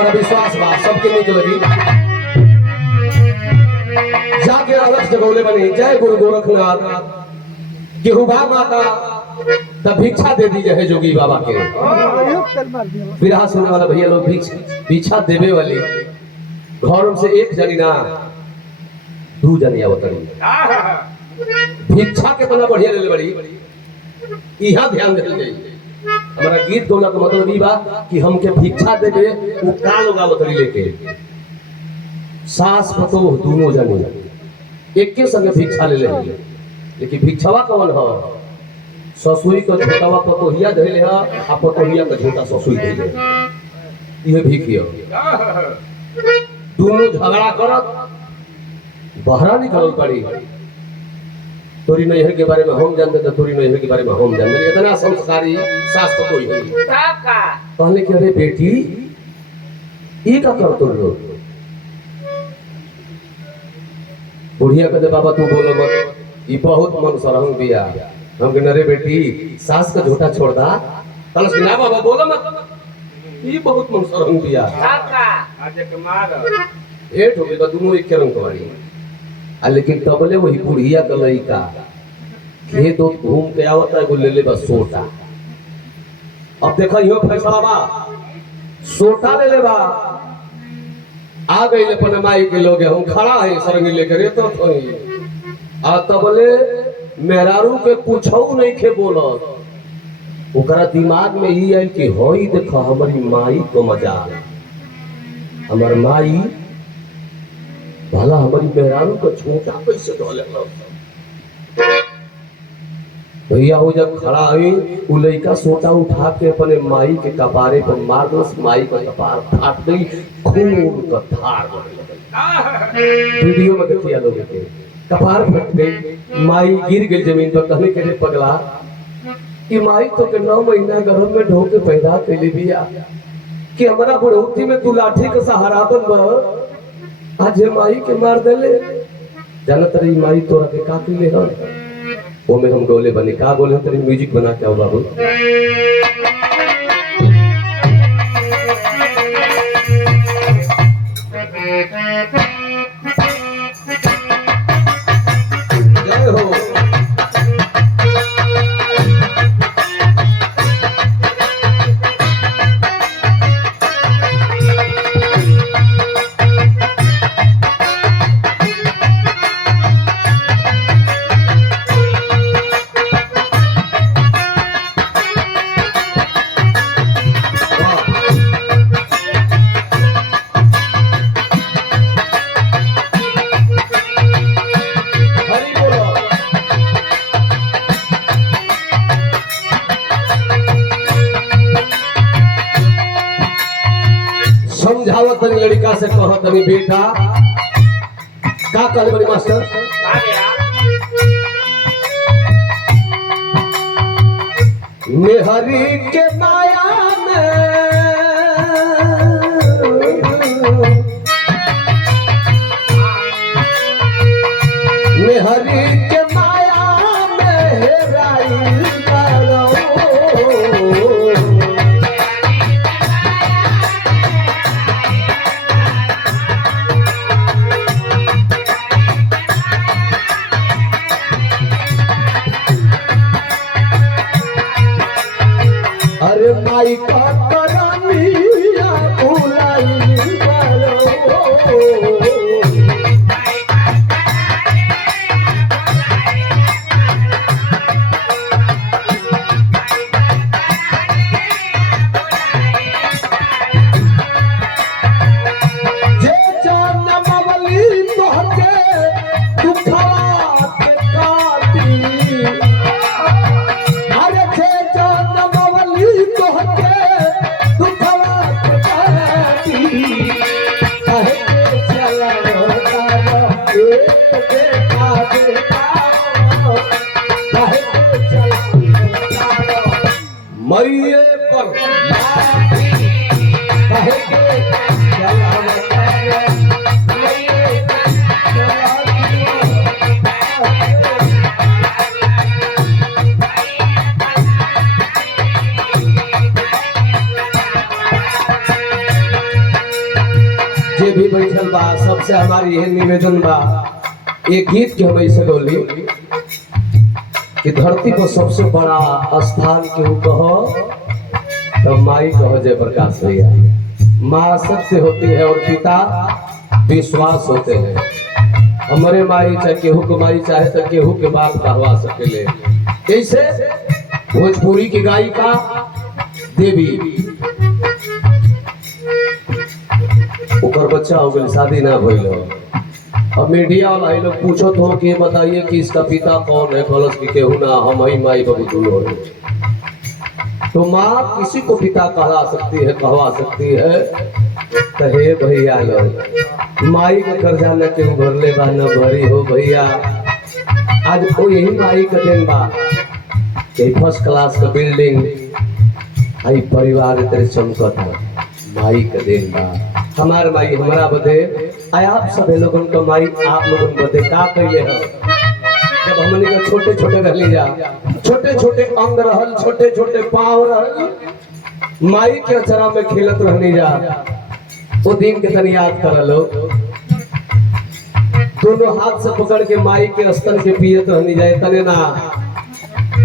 हमारा विश्वास बा सबके निक लगी। जाके अलग जगौले बनी जय गुरु गोरखनाथ गेहुबा माता तब भिक्षा दे दी है जोगी बाबा के। विरहा सुनने वाला भैया लोग भिक्षा देवे वाली घर से एक जनी ना दू जनी आवतरी भिक्षा के बना बढ़िया ले बड़ी यहाँ ध्यान दे जाई। हमारा गीत गौला का मतलब ई बा कि हमके भिक्षा देवे वो का लोग आवतरी लेके सास पतो दोनों जनी एक के संग भिक्षा ले ले। लेकिन भिक्षावा कौन हो ससुई को झूठावा पतोहिया धइले ह आ पतोहिया के झूठा ससुई धइले ये भिखियो दोनों झगड़ा करत बहरा निकल पड़ी। तोरी नैहर के बारे में हम जानते तो तोरी नैहर के बारे में हम जानते इतना संस्कारी सास पतोही हुई कहले कि अरे बेटी ये का कर तो लो बुढ़िया कहते बाबा तू बोलो मत ये बहुत मन सरहंग बिया हम के नरे बेटी सास का झूठा छोड़ दा कलस ना बाबा बोलो मत ये बहुत मन सरहंग बिया आज के मार भेंट हो गई दोनों एक रंग वाली आ लेकिन तबले वही बुढ़िया का लइका खेत घूम के आवता है ले ले बस सोटा। अब देखा यो फैसला बा सोटा ले ले बा आ गई ले पने माई के लोग हम खड़ा है सरंगी लेकर तो थोई आ तबले मेहरारू के पूछौ नहीं खे बोलत ओकरा दिमाग में ई आइल कि होई देखा हमारी माई को मजा हमर माई भला हमारी मेहरारू का छोटा कैसे धोले भैया हो जब खड़ा हुई वो लड़का सोटा उठा के अपने माई के कपारे पर मार दो माई का कपार फाट गई खून का धार वीडियो में देखिए लोगों के कपार फट गई माई गिर गई जमीन पर कहने के लिए पगला कि माई तो के 9 महीना गर्भ में ढो के पैदा कैले बिया कि हमारा बुढ़ौती में तू लाठी का सहारा बनब आज माई के मार देले जानत रही माई तोरा के का कैले ह वो में हम गोले बने का बोले तेरी म्यूजिक बना के आओ बाबू जय हो समझावत तनी लड़का से कहत तनी बेटा का कहले बड़ी मास्टर मेहरी के माया में मेहरी के माया में हेराई अरे माई का करा जे भी बैठल बा सबसे हमारी यह निवेदन बा, ये गीत के हम ऐसे बोली कि धरती पर सबसे बड़ा स्थान केहू कहो तो माई कहो जयप्रकाश भैया। माँ सत्य होती है और पिता विश्वास होते हैं। हमारे माई चाहे केहू के माई चाहे तो केहू के बाप कहवा सकेले। कैसे भोजपुरी की गायिका देवी ओकर बच्चा हो गए, शादी ना भइल हो। अब मीडिया वाला ये लोग पूछो तो कि बताइए कि इसका पिता कौन है, कलश की केहू ना, हम ही माई बाबू दोनों हैं। तो माँ किसी को पिता कहला सकती है, कहवा सकती है। तो हे भैया लोग, माई का कर्जा न केहू भरले बा न भरी हो भैया। आज वो यही माई का दिन बा, फर्स्ट क्लास का बिल्डिंग आई परिवार तेरे चमकत है, माई का दिन बा। हमार माई हमारा बदे आय आप सभी लोगों का माई आप लोगों बदे का कैले हो। जब हमने का छोटे छोटे रह ली जा, छोटे छोटे अंग रहल, छोटे छोटे पाँव रहल, माई के अचरा में खेलत रहनी जा। वो दिन के तनी याद कर लो, दोनों हाथ से पकड़ के माई के स्तन के पियत रहनी जाए। तने ना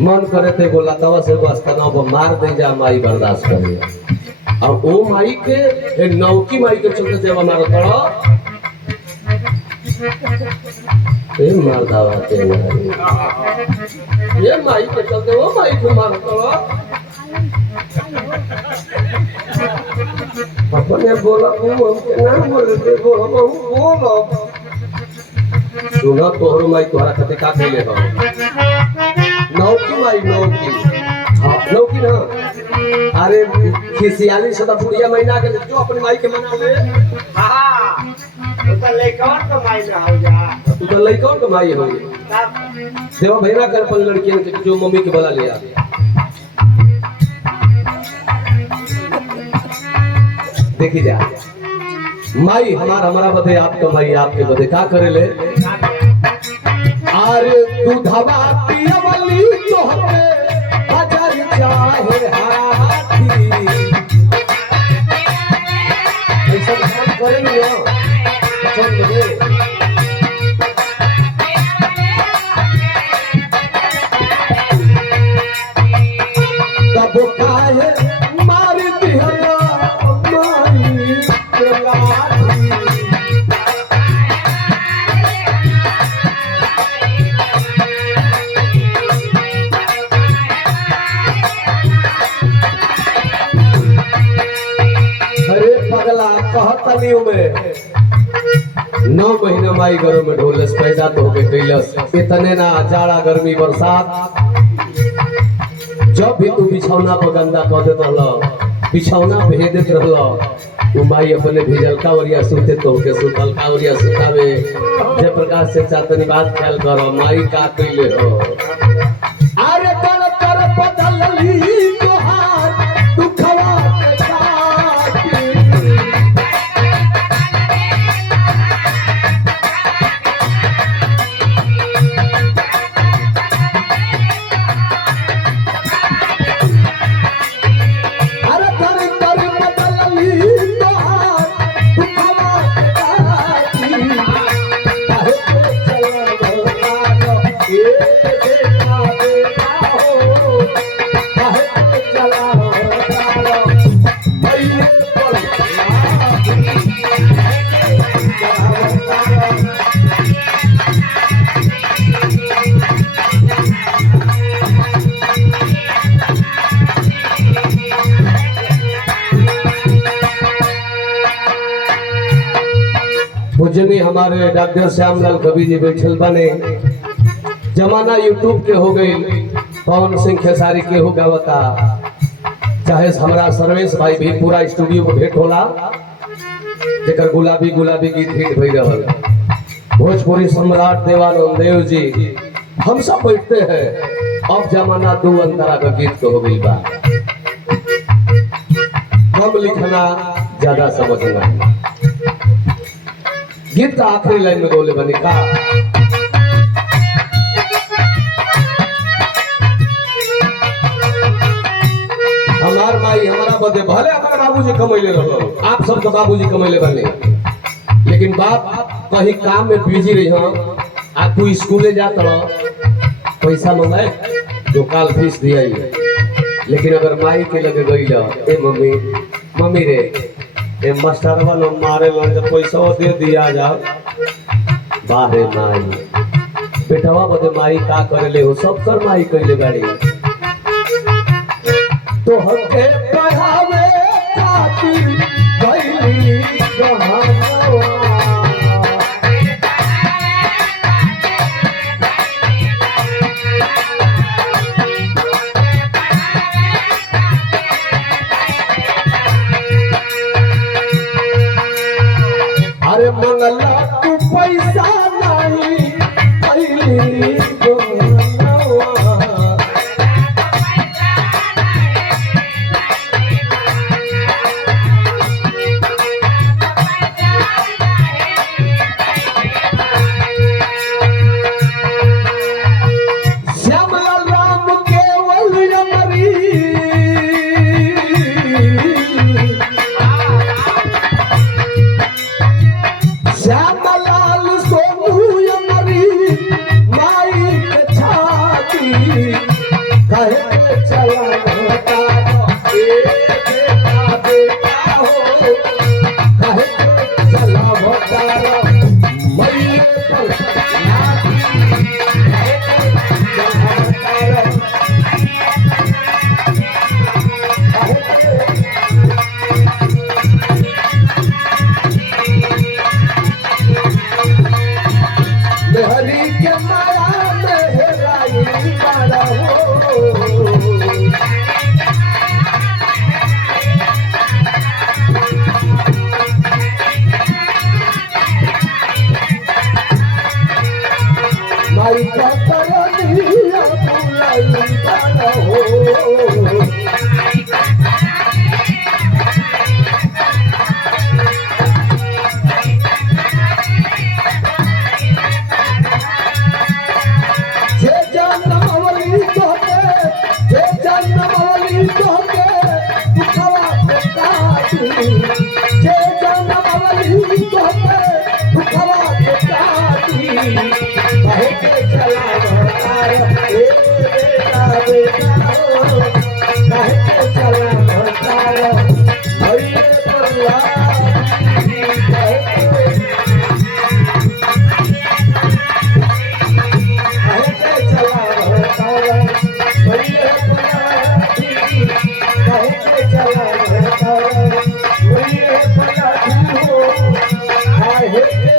मन करे थे बोला तवा से स्तनों को मार दे जा, माई बर्दाश्त करे। अब वो माई के नौकी माई के चलते जब हमारा तड़ा मार दावा ये माई के चलते वो माई को मार तड़ा अपने बोला हमके ना बोलते बोल हम बोलो सुना तोहर माई तोहरा खातिर का कहले हो। नौकी माई नौकी, हाँ नौकी ना, अरे खिसियाली सदा बुढ़िया महीना के जो अपनी माई के मना ले। हां तो लइकन का माई ना हो जा, तू तो लइकन का माई हो। देवा भैया कर अपन लड़कियन के जो मम्मी के बोला लिया। देखी जा माई हमारा बदे आपका माई आपके बदे का करे ले। अरे दूधवा पियवली तोहरे हजार चाहे हाथी, ऐसा काम करेंगे ना चल दे। तब काहे मार दिहला माई के लाठी। कहतनी में 9 महीना माई घरों में ढोलस पैदा तो होके कैलस। इतने ना जाड़ा गर्मी बरसात जब भी तू बिछौना पर गंदा कह देत रहल, बिछौना भेज देत रहल, तू माई अपने भेजल कावरिया सुते तो के सुतल कावरिया सुतावे। जय प्रकाश से चातनी बात ख्याल करो माई का कैले हो। अरे कर कर बदलली तोहार दुखवा के साथी। पूजनी हमारे डॉक्टर श्यामलाल कवि जी बैठल बने। जमाना यूट्यूब के हो गई, पवन सिंह खेसारी के हो गावता, चाहे हमारा सर्वेश भाई भी पूरा स्टूडियो में भेंट होला, जेकर गुलाबी गुलाबी गीत हिट भई रहल। भोजपुरी सम्राट देवानंद देव जी हम सब बैठते हैं। अब जमाना दो अंतरा का गीत तो हो गई बा, कम लिखना ज्यादा समझना। गीत का आखिरी लाइन में बोले बनी का हमार माई हमारा बदे भले हमारे बाबूजी कमैले रहो, आप सबके बाबूजी कमैले बने, लेकिन बाप कहीं काम में बिजी रही हम आ तू स्कूले जा तड़ा पैसा मंगाए जो काल फीस दिया लेकिन अगर माई के लगे गई ए मम्मी मम्मी रे ए मास्टरवा न मारे लन जब पैसा दे दिया जा बाहरे माई बेटवा बदे माई का करे हो सब कर माई कहले गाड़ी तो हमके पढ़ावे खातिर गईली गहनवा अरे मंगला तू पैसा नहीं पहली गहनवा श्यामलाल राम केवल यमरी श्यामलाल सोनू यमरी माई के छाती कहे के चला बेटा बेटा बेटा हो कहे के चला बेटा मई पर हरी के माया में हेराई बाड़ा हो माई का तरनिया बुलाई बाड़ा हो जे जन्मवली तोहके जे जन्मवली तोहके दुखवा बेटाती जे जन्मवली तोहके दुखवा बेटाती कहे के चला भरतार ए बेटा बेटा हो कहे के चला भरतार भइए बल्ला कहे के चला भरतार भइए बल्ला कहे के चला भरतार भइए बल्ला हो काहे के